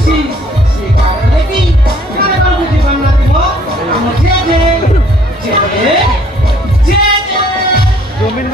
खुशी से कारण की कारे बाबू जी बनना दिमो हम जे जे जमीन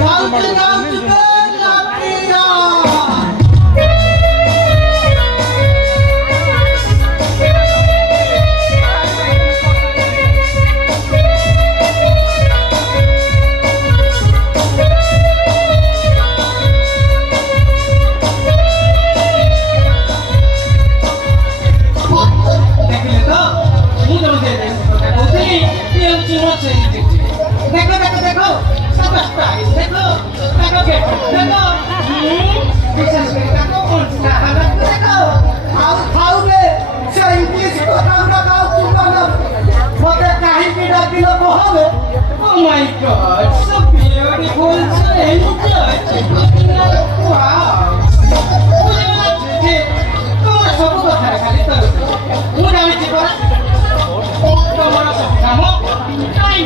Oh my God, so beautiful, so enjoyable. Wow. मुझे ना जे तुम्हारा सब को था खाली तो मुझे जाने ची पर तुम्हारा सब काम टाइम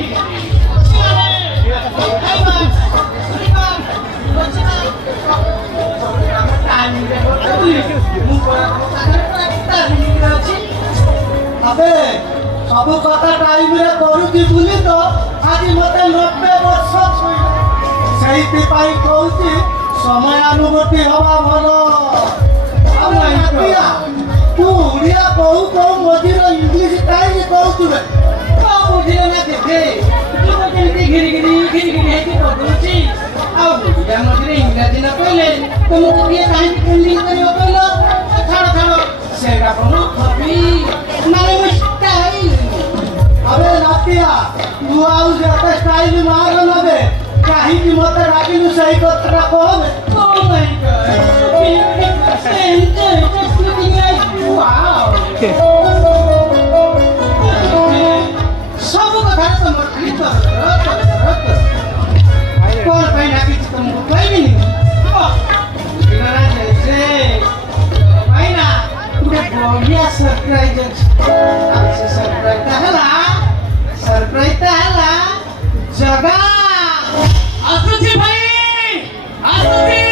अबे सब कथा टाइम रे करूची बुली तो आज मते 90 वर्ष छुई सेई कहूची समयानुवर्ती हवा भलो अब नातिया तू उड़िया कहू मझीर इंग्लिश काई कहू रे को बुझिले ना देखे तू तो केमती घिरी हेती पडुची आ बुझिया मझीरे इंग्लिश ना कहले तुमको किए काई ट्रेनिंग करियो कहलो छाड़ो सेरा कोनो खपी मारे मुस्ताई अबे नातिया तू आउ जे स्टाइल मार नबे काहे कि मते राखिलु सही कथा कहबे Oh my God, so beautiful, so enjoyable, just looking like wow. सब कथा तो मत खाली तो कौन भाई ना कि तुमको कोई भी नहीं बिना जैसे भाई ना पूरे बढ़िया सरप्राइज आपसे सरप्राइज हला जगह आसुची भाई आसुची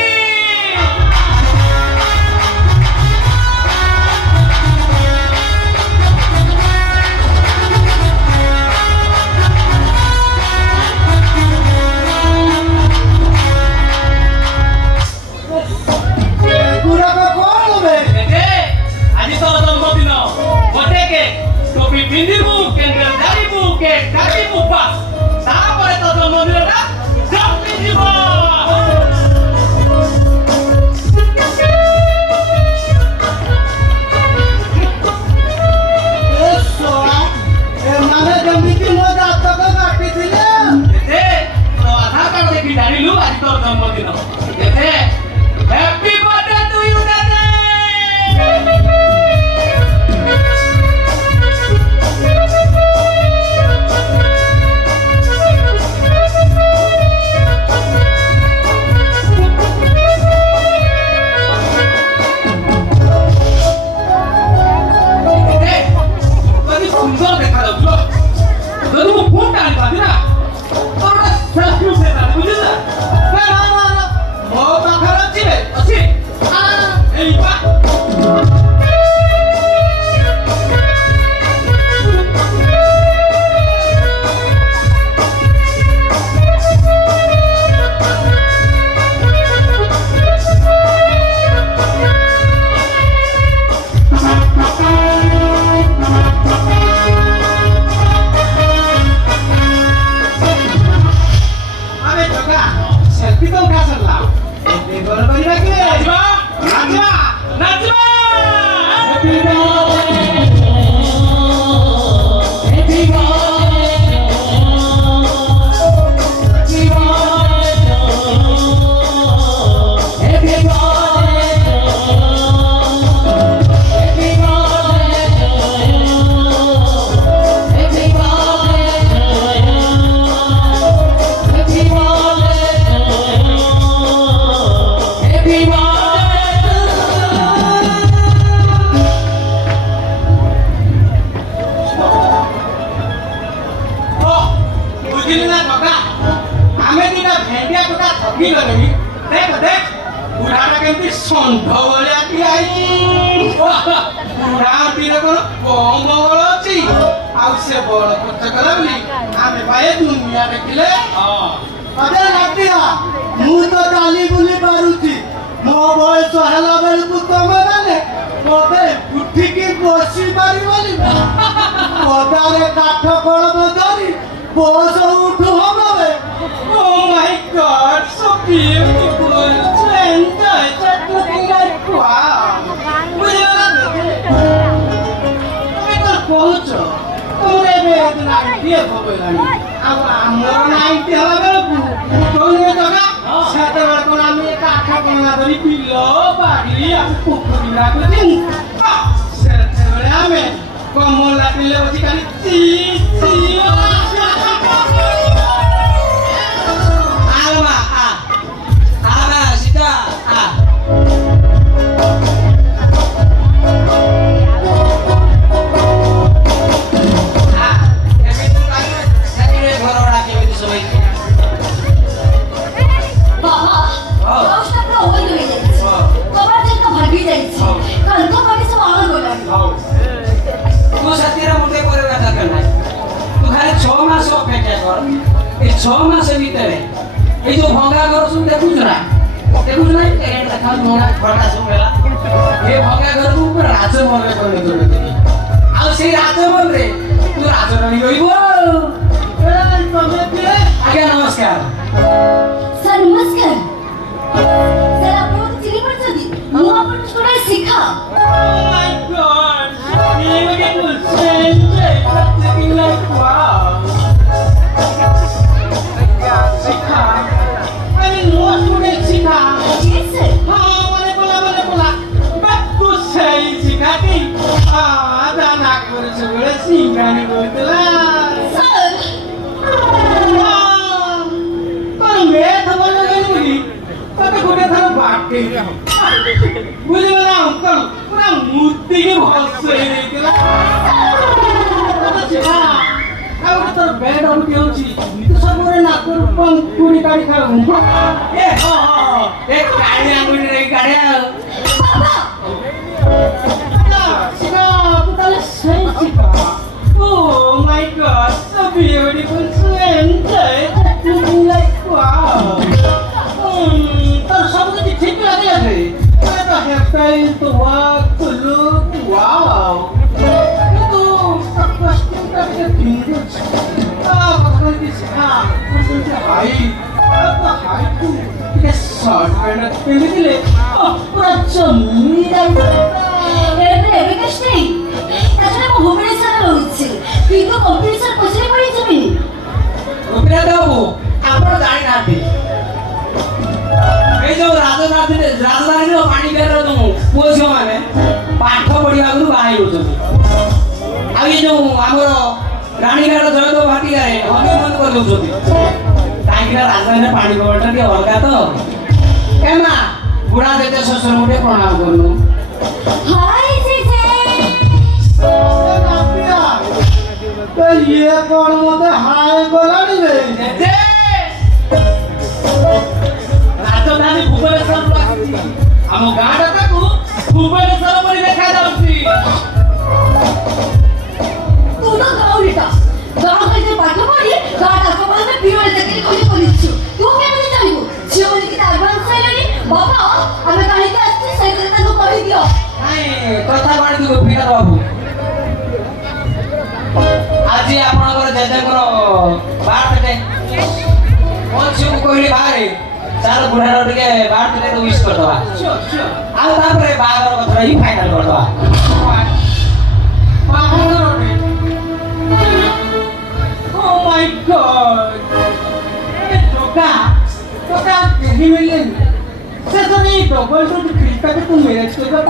पूरा का कौन बे आज तो जन्मदिन बटे के टोपी पिंदिबू केंद्र दारिबू के काटिबू पास तापर तो जन्मदिनटा जप्पी जीव ए सोआ ए माने जमीती मजा तक काटी दिले देखे तो आधार कार्ड देखी जानिलु आज तो जन्मदिन देखे हैप्पी बर्थडे टू यू दादा सुंदर देखा जाऊ तो तुम फोन टाणी पाती ना तो सेल्फी उठे ना बुझिस ना मो पाखर अछि रे अछि एई पा सेल्फी तो उठा सरला ए बरोबर बाकी नाचवा नाचवा हैप्पी थकी गलनी देख बुढ़ाटा केमती संध भलिया कि आई बुढ़ा କ'ଣ କମ୍ ବଳ ଅଛି ଆଉ ସେ ବଳ ଖର୍ଚ୍ଚ କଲା ବୋଲି ଆମେ ପାଏ ଦୁନିଆ ଦେଖିଲେ अबे रातिया ମୁଁ ତ ଚାଲି ବୁଲି ପାରୁଛି ମୋ ବୟସ ହେଲା ବେଳକୁ ତମେ ମାନେ ମୋତେ ଉଠିକି ବସି ପାରିବନି ପଦାରେ କାଠ କଳମ ଧରି ବସ ଉଠୁ ହବେ Oh my God, so beautiful. So enjoy just looking like wow. তুমি ତ କହୁଛ ତୁମର ଏବେ 90 ହବଲାଣି ଆଉ ଆମର 90 ହବା ବେଳକୁ କହୁନେ ଜଗା ସେତେବେଳେ କ'ଣ ଆମେ କାଠ କଣା ଧରି ବିଲ ବାଡ଼ି ଆଉ ପୋଖରୀ ଲାଗୁଛି ସେତେବେଳେ ଆମେ କମଳ ଲାଟିଲେ ବସି ଖାଲି ଚି ଚି ମାସ ଭିତରେ ଏଇ ଯୋଉ ଭଙ୍ଗା ଘର ସବୁ ଦେଖୁଛୁ ନା ଦେଖା ଘରଟା ସବୁ ହେଲା ଏ ଭଙ୍ଗା ଘରକୁ ରାଜମହଲରେ ପରିଣତ ଆଉ ସେଇ ରାଜମହଲରେ ତୁ ରାଜରାଣୀ ରହିବୁ ଆଜ୍ଞା ନମସ୍କାର ସାର୍ ନମସ୍କାର ସାର୍ ଆପଣ ମତେ ଚିହ୍ନି ପାରୁଛନ୍ତି ମୁଁ ଆପଣଙ୍କୁ ଷ୍ଟୁଡେଣ୍ଟ ଶିଖା Oh my God, so beautiful, so enjoy just looking like wow. শিখা আমি নো স্টুডেন্ট শিখা জি স্যার হ্যাঁ বলে বলা বাট তু সেই শিখাটি দানা করে সবলে সিঙ্গানি বলতলা স্যার তোর মেয়ে খবর লাগে বলি তোকে গোটে থর বাটে বুঝলি না অঙ্কল পুরা মূর্তিকে ভলসে ଦେଇଥିଲା শিখা ଆଉ ତୋର ବେଡ୍ ଅମୁଟି ହେଉଛି ତୁ ସବୁବେଳେ ନାକରୁ ପଙ୍କୁଡ଼ି କାଢ଼ି ଖାଉ ଏ କାଳି ଆଙ୍ଗୁଠି ନେଇକି କାଢିଆ ଶିଖା ତୁ ତାହେଲେ ସେଇ ଶିଖା Oh my God, so beautiful, so enjoy, just looking like wow. ତୋର ସବୁ କିଛି ଠିକ୍ ଲାଗିଲା ଯେ ତୋର hairstyle, to walk, to look, wow. କିନ୍ତୁ ତୋ costume-ଟା ଟିକେ ପିନ୍ଧୁଛି କଥାଟି ଶିଖା ହାଇଟକୁ ଟିକେ ସର୍ଟ ପ୍ୟାଣ୍ଟ ପିନ୍ଧିଥିଲେ ପୁରା ଜମି ଏବେକା ଷ୍ଟେଇ ତାଛଡ଼ା ମୁଁ ଭୁବନେଶ୍ୱରରେ ରହୁଛି କିନ୍ତୁ କମ୍ପିଟିସନ ପଛରେ ପଡ଼ିଯିବି ଗୋପୀନାଥ ବାବୁ ଆପଣ ଜାଣିନାହାନ୍ତି ଏଇ ଯୋଉ ରାଜଧାନୀର ପାଣି ବିହାରର ଯୋଉ ପୁଅ ଝିଅ ମାନେ ପାଠ ପଢିବା ଆଗରୁ ବାହା ହେଇଯାଉଛନ୍ତି ଆଉ ଏ ଯୋଉ ଆମର ରାଣୀଘାଟ ଜୟଦେବ ଭାଟିକାରେ ହନିମୁନ କରିଦଉଛନ୍ତି କାହିଁକିନା ରାଜଧାନୀରେ ପାଣି ବ୍ୟବହାରଟା ଟିକେ ଅଲଗା ତ ଏ ମା ବୁଢା ଦେତେ ଶ୍ୱଶୁରଙ୍କୁ ଟିକେ ପ୍ରଣାମ କରୁନୁ ହାଇ ଜେଜେ ଇଏ କଣ ମତେ ହାୟ ଗଲାଣି ବେ ରାଜଧାନୀ ଭୁବନେଶ୍ୱରରୁ ଆସିଛି ଆମ ଗାଁଟା ତାକୁ ଭୁବନେଶ୍ୱର ପରି ଦେଖାଯାଉଛି ତୁ ତ ଗାଉଁଲିଟା ଗାଁ ଖାଇତେ ପାଠ ପଢି ଗାଁ ଡାକ ବଳରେ ପିଓଳି ଚାକିରି କରିଛୁ ତୁ କେମିତି ଜାଣିବୁ ଝିଅ ବୋଲିକି ତା ଆଡଭାନ୍ସ ହେଲେଣି ବାବା ଆମେ କାହିଁକି ଆସିଛୁ ସେଇ କଥା ତାଙ୍କୁ କହିଦିଅ ନାଇଁ କଥା କଣ ଗୋପୀନାଥ ବାବୁ ଆଜି ଆପଣଙ୍କର ଜେଜେଙ୍କର ବାର୍ଥଡେ ମୋ ଝିଅକୁ କହିଲି ବାହାରେ ଚାଲ ବୁଢାର ଟିକେ ବାର୍ଥଡେ ୱିଶ୍ କରିଦବା ଆଉ ତାପରେ ବାହାଘର କଥା ହିଁ ଫାଇନାଲ କରିଦବା Oh my God! toka kehi milen. Se sori double to krita ke tu marriage kar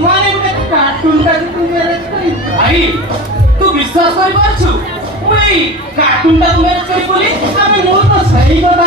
mane ଗୋଟେ cartoon ଟା tu marriage kari ଭାଇ ତୁ ବିଶ୍ୱାସ କରିପାରୁଛୁ ମୁଁ ଏଇ କାର୍ଟୁନଟା ମ୍ୟାରେଜ କରି ବୋଲି ଆମେ ମୁଁ ତ ସେଇ କଥା